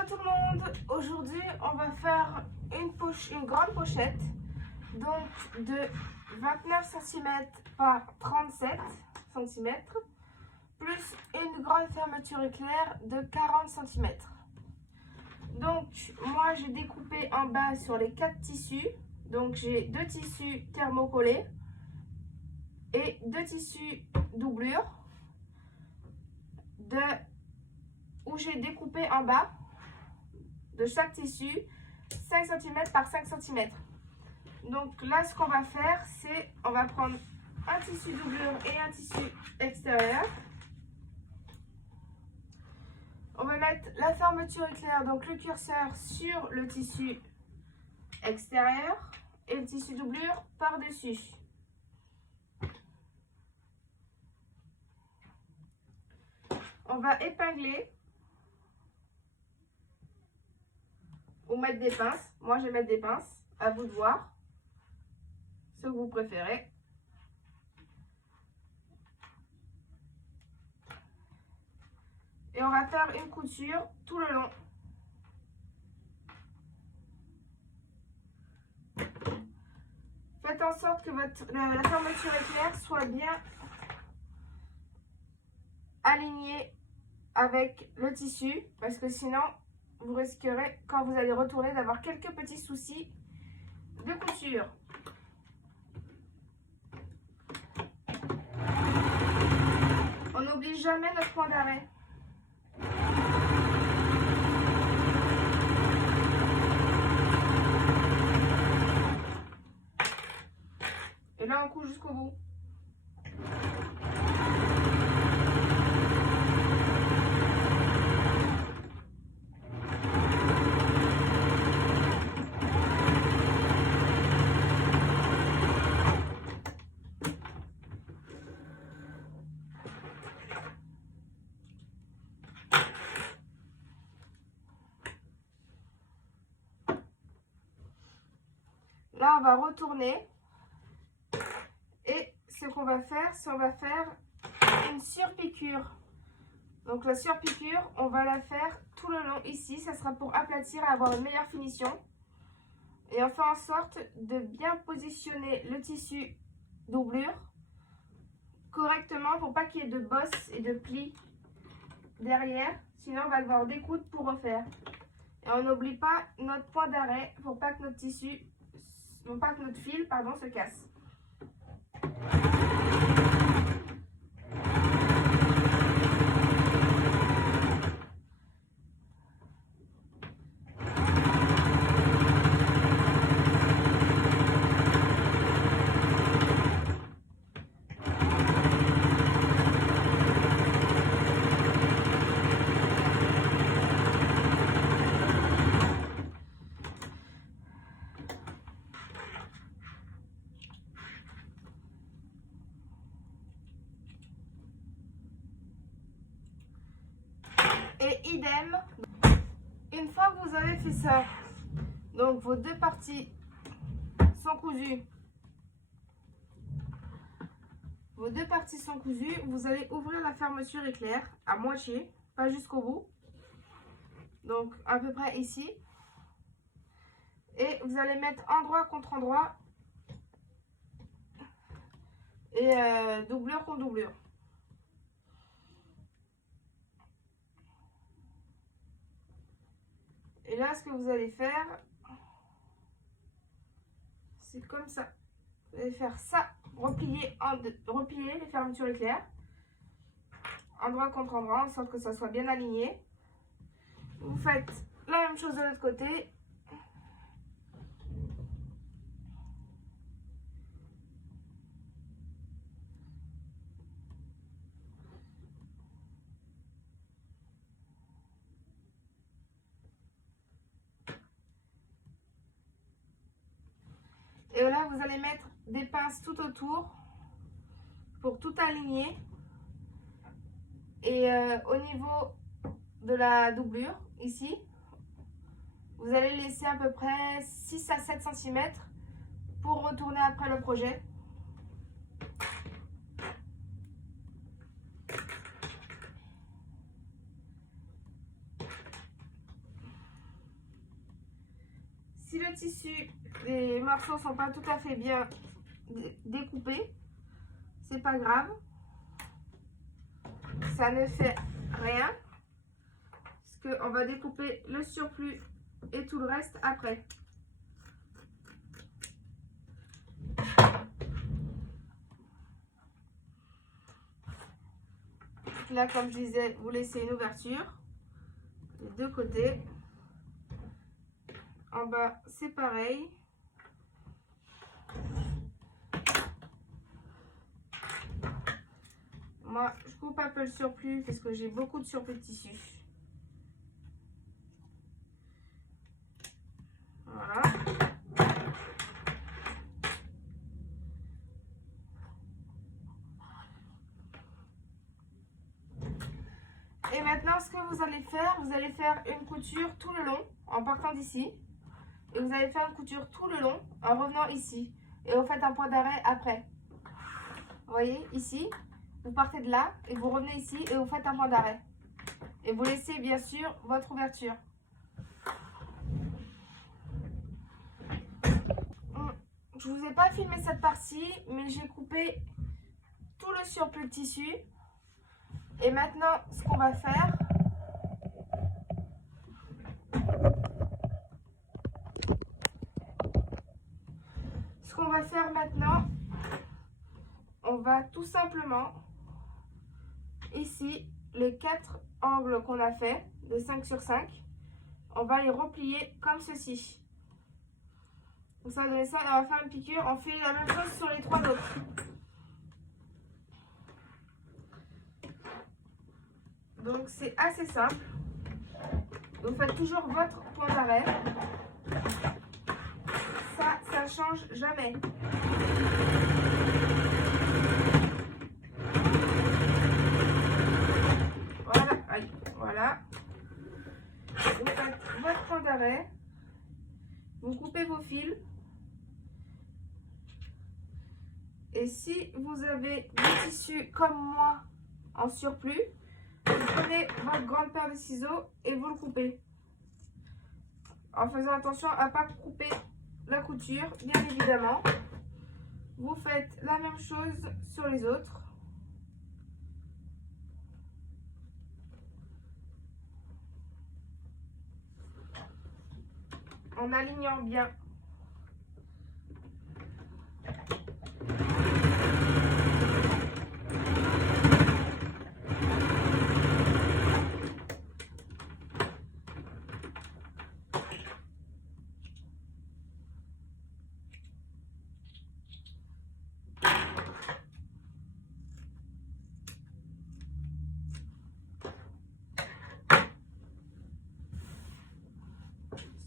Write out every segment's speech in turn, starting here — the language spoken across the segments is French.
Hello tout le monde, aujourd'hui on va faire une grande pochette donc de 29 cm par 37 cm plus une grande fermeture éclair de 40 cm. Donc moi j'ai découpé en bas sur les 4 tissus, donc j'ai 2 tissus thermocollés et 2 tissus doublure où j'ai découpé en bas de chaque tissu 5 cm par 5 cm. Donc là ce qu'on va faire, c'est on va prendre un tissu doublure et un tissu extérieur. On va mettre la fermeture éclair, donc le curseur sur le tissu extérieur et le tissu doublure par-dessus. On va épingler ou mettre des pinces. Moi je vais mettre des pinces, à vous de voir ce que vous préférez. Et on va faire une couture tout le long. Faites en sorte que la fermeture éclair soit bien alignée avec le tissu, parce que sinon vous risquerez, quand vous allez retourner, d'avoir quelques petits soucis de couture. On n'oublie jamais notre point d'arrêt. Et là on coupe jusqu'au bout. Là, on va retourner et ce qu'on va faire, c'est on va faire une surpiqûre. Donc la surpiqûre, on va la faire tout le long ici. Ça sera pour aplatir et avoir une meilleure finition. Et on fait en sorte de bien positionner le tissu doublure correctement pour pas qu'il y ait de bosses et de plis derrière. Sinon, on va devoir découdre pour refaire. Et on n'oublie pas notre point d'arrêt pour pas que notre tissu... non pas que notre fil, pardon, se casse. Et idem, une fois que vous avez fait ça, donc vos deux parties sont cousues, vous allez ouvrir la fermeture éclair à moitié, pas jusqu'au bout, donc à peu près ici, et vous allez mettre endroit contre endroit et doublure contre doublure. Et là, ce que vous allez faire, c'est comme ça. Vous allez faire ça, replier les fermetures éclair, endroit contre endroit, en sorte que ça soit bien aligné. Vous faites la même chose de l'autre côté. Et là, vous allez mettre des pinces tout autour pour tout aligner. Et au niveau de la doublure, ici, vous allez laisser à peu près 6 à 7 cm pour retourner après le projet. le tissu, les morceaux sont pas tout à fait bien découpés, c'est pas grave. Ça ne fait rien. Parce qu'on va découper le surplus et tout le reste après. Là, comme je disais, vous laissez une ouverture des deux côtés. En bas, c'est pareil. Moi, je coupe un peu le surplus parce que j'ai beaucoup de surplus de tissu. Voilà. Et maintenant, ce que vous allez faire une couture tout le long en partant d'ici. Et vous allez faire une couture tout le long en revenant ici. Et vous faites un point d'arrêt après. Vous voyez, ici, vous partez de là et vous revenez ici et vous faites un point d'arrêt. Et vous laissez bien sûr votre ouverture. Je ne vous ai pas filmé cette partie, mais j'ai coupé tout le surplus de tissu. Et maintenant, ce qu'on va faire, maintenant, on va tout simplement, ici, les 4 angles qu'on a fait, de 5 sur 5, on va les replier comme ceci. Donc ça va donner ça, et on va faire une piqûre, on fait la même chose sur les 3 autres. Donc c'est assez simple. Vous faites toujours votre point d'arrêt. Ça ne change jamais. Voilà, aïe, voilà. Vous faites votre point d'arrêt. Vous coupez vos fils. Et si vous avez du tissu comme moi en surplus, vous prenez votre grande paire de ciseaux et vous le coupez. En faisant attention à ne pas couper la couture, bien évidemment. Vous faites la même chose sur les autres. En alignant bien.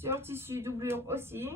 Sur tissu doublure aussi.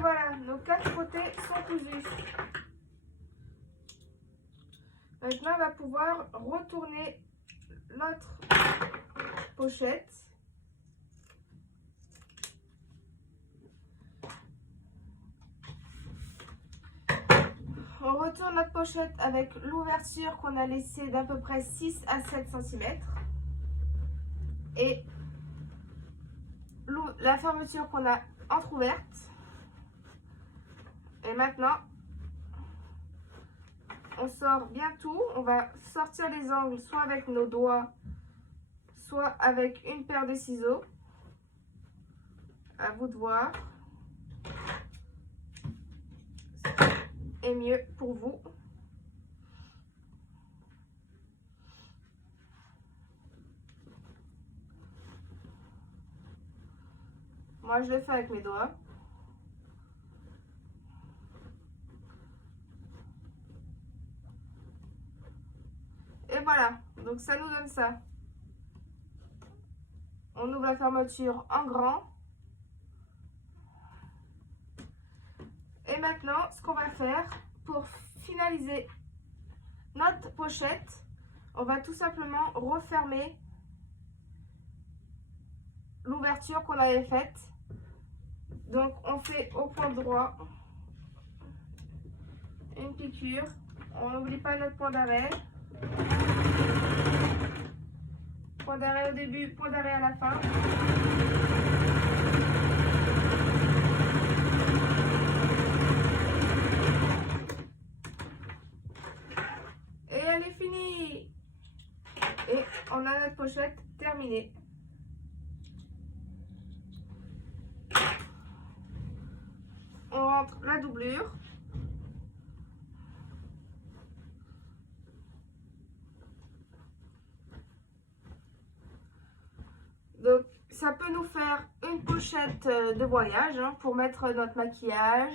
Voilà, nos 4 côtés sont cousus. Maintenant, on va pouvoir retourner notre pochette. On retourne notre pochette avec l'ouverture qu'on a laissée d'à peu près 6 à 7 cm. Et la fermeture qu'on a entrouverte. Et maintenant, on sort bien tout. On va sortir les angles soit avec nos doigts, soit avec une paire de ciseaux. À vous de voir. Et mieux pour vous. Moi, je le fais avec mes doigts. Et voilà, donc ça nous donne ça. On ouvre la fermeture en grand. Et maintenant, ce qu'on va faire pour finaliser notre pochette, on va tout simplement refermer l'ouverture qu'on avait faite. Donc, on fait au point droit une piqûre. On n'oublie pas notre point d'arrêt. Point d'arrêt au début, point d'arrêt à la fin. Et elle est finie. Et on a notre pochette terminée. On rentre la doublure. Donc, ça peut nous faire une pochette de voyage hein, pour mettre notre maquillage.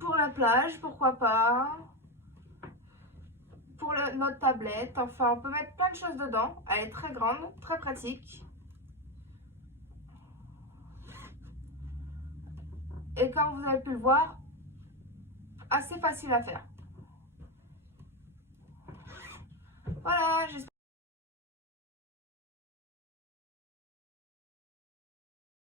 Pour la plage, pourquoi pas. Pour notre tablette. Enfin, on peut mettre plein de choses dedans. Elle est très grande, très pratique. Et comme vous avez pu le voir, assez facile à faire. Voilà, j'espère.